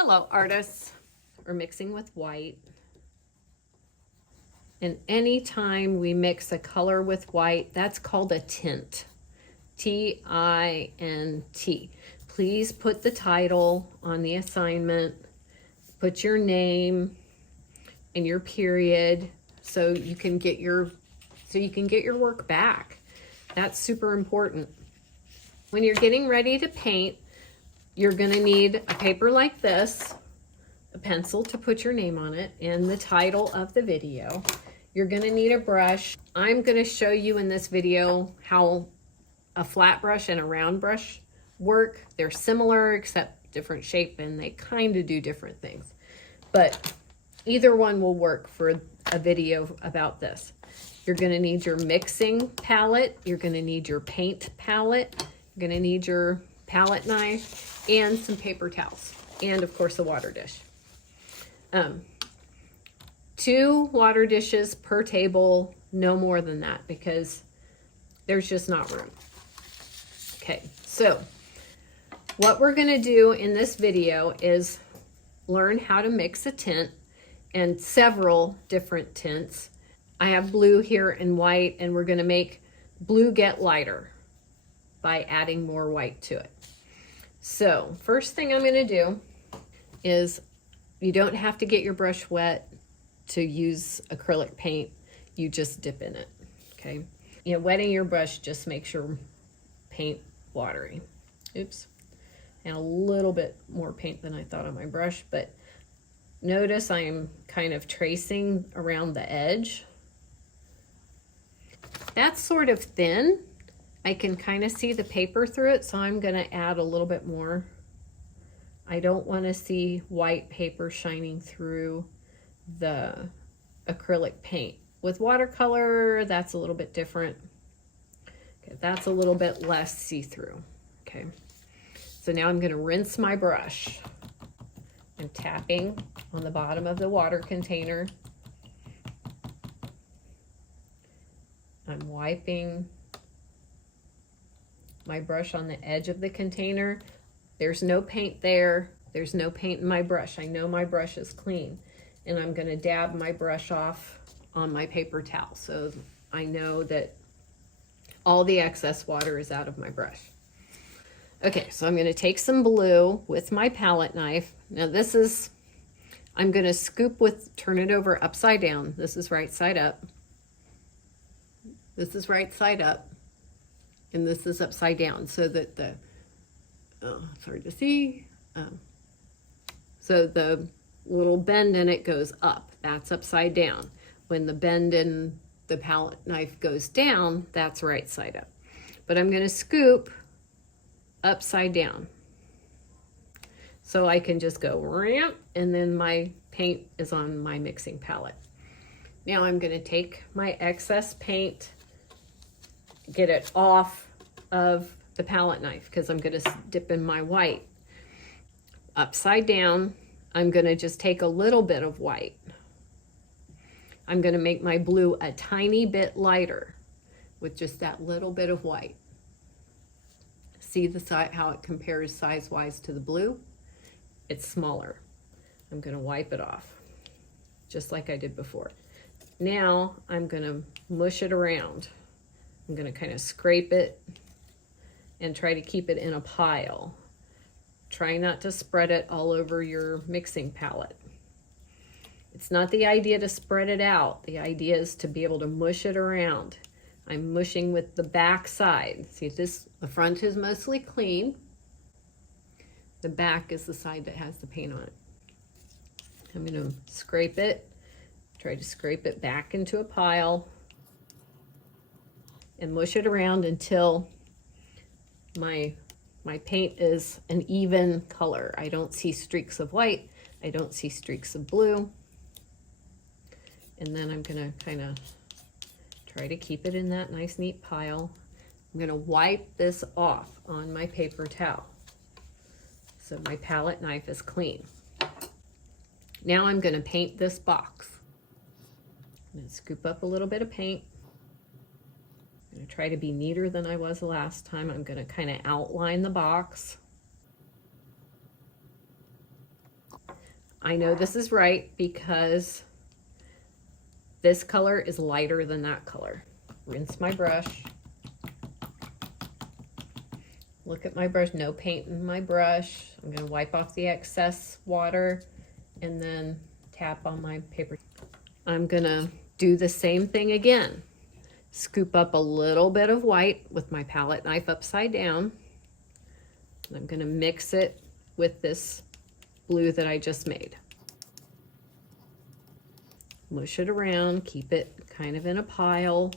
Hello, artists. We're mixing with white. And anytime we mix a color with white, that's called a tint. T-I-N-T. Please put the title on the assignment. Put your name and your period so you can get your work back. That's super important. When you're getting ready to paint, you're going to need a paper like this, a pencil to put your name on it, and the title of the video. You're going to need a brush. I'm going to show you in this video how a flat brush and a round brush work. They're similar except different shape, and they kind of do different things. But either one will work for a video about this. You're going to need your mixing palette. You're going to need your paint palette. You're going to need your palette knife and some paper towels, and of course a water dish. 2 water dishes per table, no more than that, because there's just not room. Okay, so what we're going to do in this video is learn how to mix a tint and several different tints. I have blue here and white, and we're going to make blue get lighter by adding more white to it. So first thing I'm going to do is, you don't have to get your brush wet to use acrylic paint. You just dip in it, okay? You know, wetting your brush just makes your paint watery. Oops. And a little bit more paint than I thought on my brush, but notice I'm kind of tracing around the edge. That's sort of thin. I can kind of see the paper through it, so I'm going to add a little bit more. I don't want to see white paper shining through the acrylic paint. With watercolor, that's a little bit different. Okay, that's a little bit less see-through. Okay, so now I'm going to rinse my brush. I'm tapping on the bottom of the water container. I'm wiping my brush on the edge of the container. There's no paint there. There's no paint in my brush. I know my brush is clean. And I'm going to dab my brush off on my paper towel so I know that all the excess water is out of my brush. Okay, so I'm going to take some blue with my palette knife. Now this is, I'm going to scoop with, turn it over upside down. This is right side up. This is right side up. And this is upside down so that the, it's hard to see. So the little bend in it goes up. That's upside down. When the bend in the palette knife goes down, that's right side up. But I'm going to scoop upside down. So I can just go ramp, and then my paint is on my mixing palette. Now I'm going to take my excess paint, get it off of the palette knife, because I'm going to dip in my white. Upside down, I'm going to just take a little bit of white. I'm going to make my blue a tiny bit lighter with just that little bit of white. See the side, how it compares size-wise to the blue? It's smaller. I'm going to wipe it off, just like I did before. Now I'm going to mush it around. I'm going to kind of scrape it and try to keep it in a pile. Try not to spread it all over your mixing palette. It's not the idea to spread it out. The idea is to be able to mush it around. I'm mushing with the back side. See, this, the front is mostly clean. The back is the side that has the paint on it. I'm going to scrape it, try to scrape it back into a pile, and mush it around until my paint is an even color. I don't see streaks of white. I don't see streaks of blue. And then I'm going to kind of try to keep it in that nice neat pile. I'm going to wipe this off on my paper towel so my palette knife is clean. Now I'm going to paint this box. I'm going to scoop up a little bit of paint. I'm going to try to be neater than I was the last time. I'm going to kind of outline the box. I know this is right because this color is lighter than that color. Rinse my brush. Look at my brush, no paint in my brush. I'm gonna wipe off the excess water and then tap on my paper. I'm gonna do the same thing again. Scoop up a little bit of white with my palette knife upside down. And I'm gonna mix it with this blue that I just made. Mush it around, keep it kind of in a pile.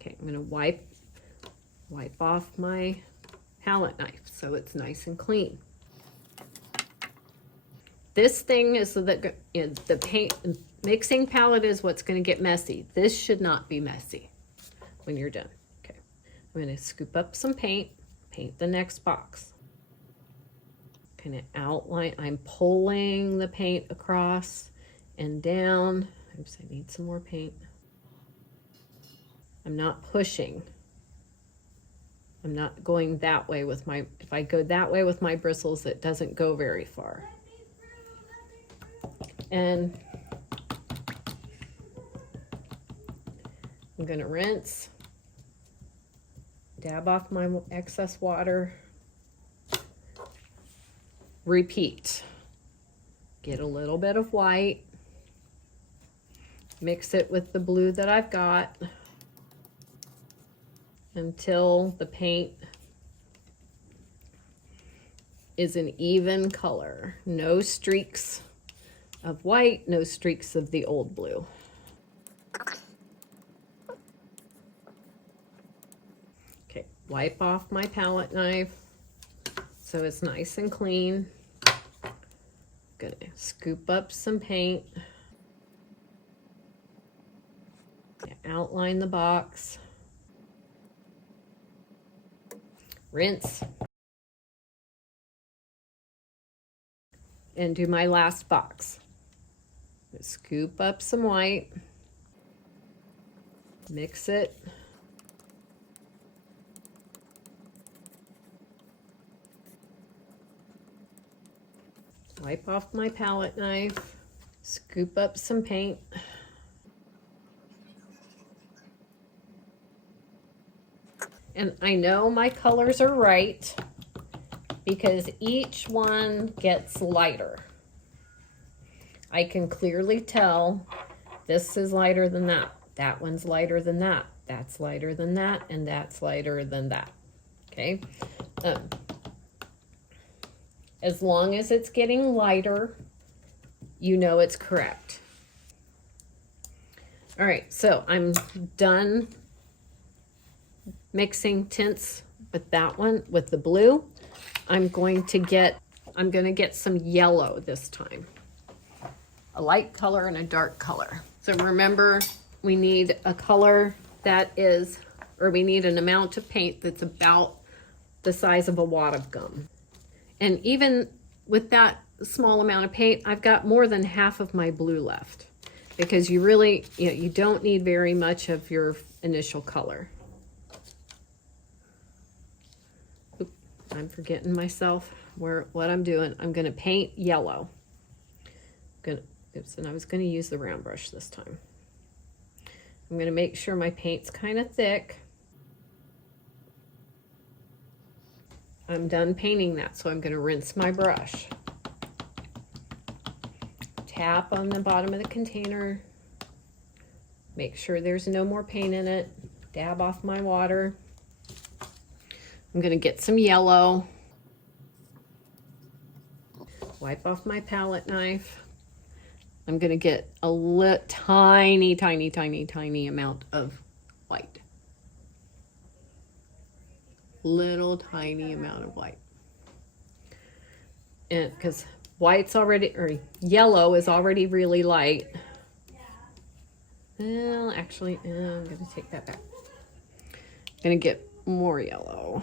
Okay, I'm gonna wipe off my palette knife so it's nice and clean. This thing is the paint mixing palette is what's gonna get messy. This should not be messy when you're done. Okay, I'm gonna scoop up some paint the next box. Kind of outline, I'm pulling the paint across and down. Oops, I need some more paint. I'm not pushing. I'm not going that way with my, if I go that way with my bristles, it doesn't go very far. And I'm gonna rinse, dab off my excess water, repeat. Get a little bit of white, mix it with the blue that I've got until the paint is an even color. No streaks of white, no streaks of the old blue. Okay, wipe off my palette knife so it's nice and clean. Gonna scoop up some paint. Outline the box. Rinse. And do my last box. Scoop up some white. Mix it. Wipe off my palette knife. Scoop up some paint. And I know my colors are right because each one gets lighter. I can clearly tell this is lighter than that. That one's lighter than that. That's lighter than that. And that's lighter than that. Okay. As long as it's getting lighter, you know it's correct. All right, so I'm done mixing tints with that one, with the blue. I'm going to get some yellow this time. A light color and a dark color. So remember, we need a color that is, or we need an amount of paint that's about the size of a wad of gum. And even with that small amount of paint, I've got more than half of my blue left because you really, you don't need very much of your initial color. Oop, I'm forgetting myself what I'm doing. I'm gonna paint yellow. And I was gonna use the round brush this time. I'm gonna make sure my paint's kind of thick. I'm done painting that, so I'm going to rinse my brush. Tap on the bottom of the container. Make sure there's no more paint in it. Dab off my water. I'm going to get some yellow. Wipe off my palette knife. I'm going to get a tiny, tiny, tiny, tiny amount of white. Little tiny amount of white, and because white's already, or yellow is already really light. Well, actually, I'm gonna take that back. I'm gonna get more yellow.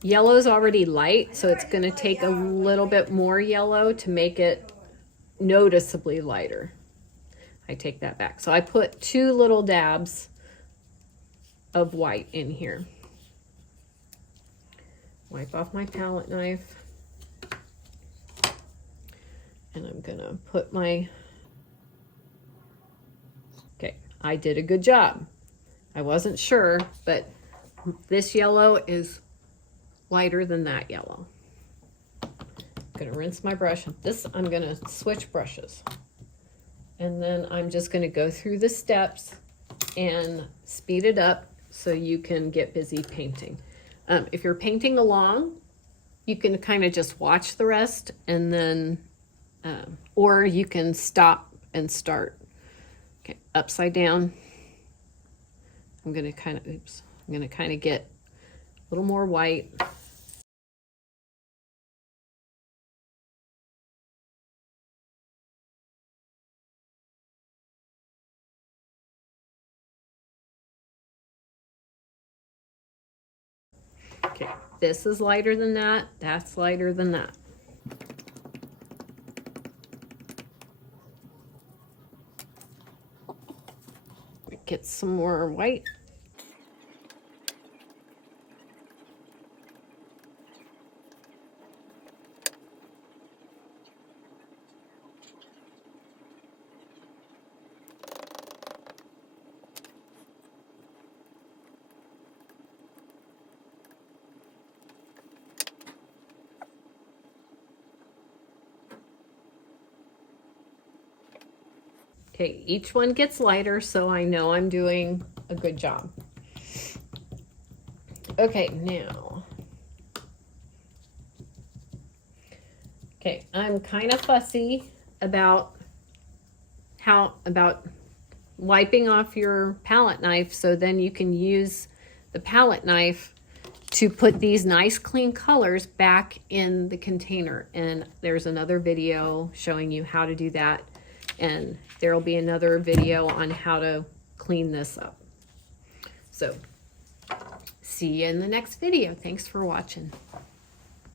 Yellow's already light, so it's gonna take a little bit more yellow to make it noticeably lighter. I take that back. So I put 2 little dabs of white in here. Wipe off my palette knife. And I'm gonna put my, okay, I did a good job. I wasn't sure, but this yellow is lighter than that yellow. I'm gonna rinse my brush. This, I'm gonna switch brushes. And then I'm just gonna go through the steps and speed it up so you can get busy painting. If you're painting along, you can kind of just watch the rest and then, or you can stop and start. Okay, upside down. I'm gonna kind of get a little more white. Okay, this is lighter than that. That's lighter than that. Get some more white. Okay, each one gets lighter, so I know I'm doing a good job. Okay, now. Okay, I'm kind of fussy about wiping off your palette knife so then you can use the palette knife to put these nice clean colors back in the container. And there's another video showing you how to do that. And there'll be another video on how to clean this up. So, see you in the next video. Thanks for watching.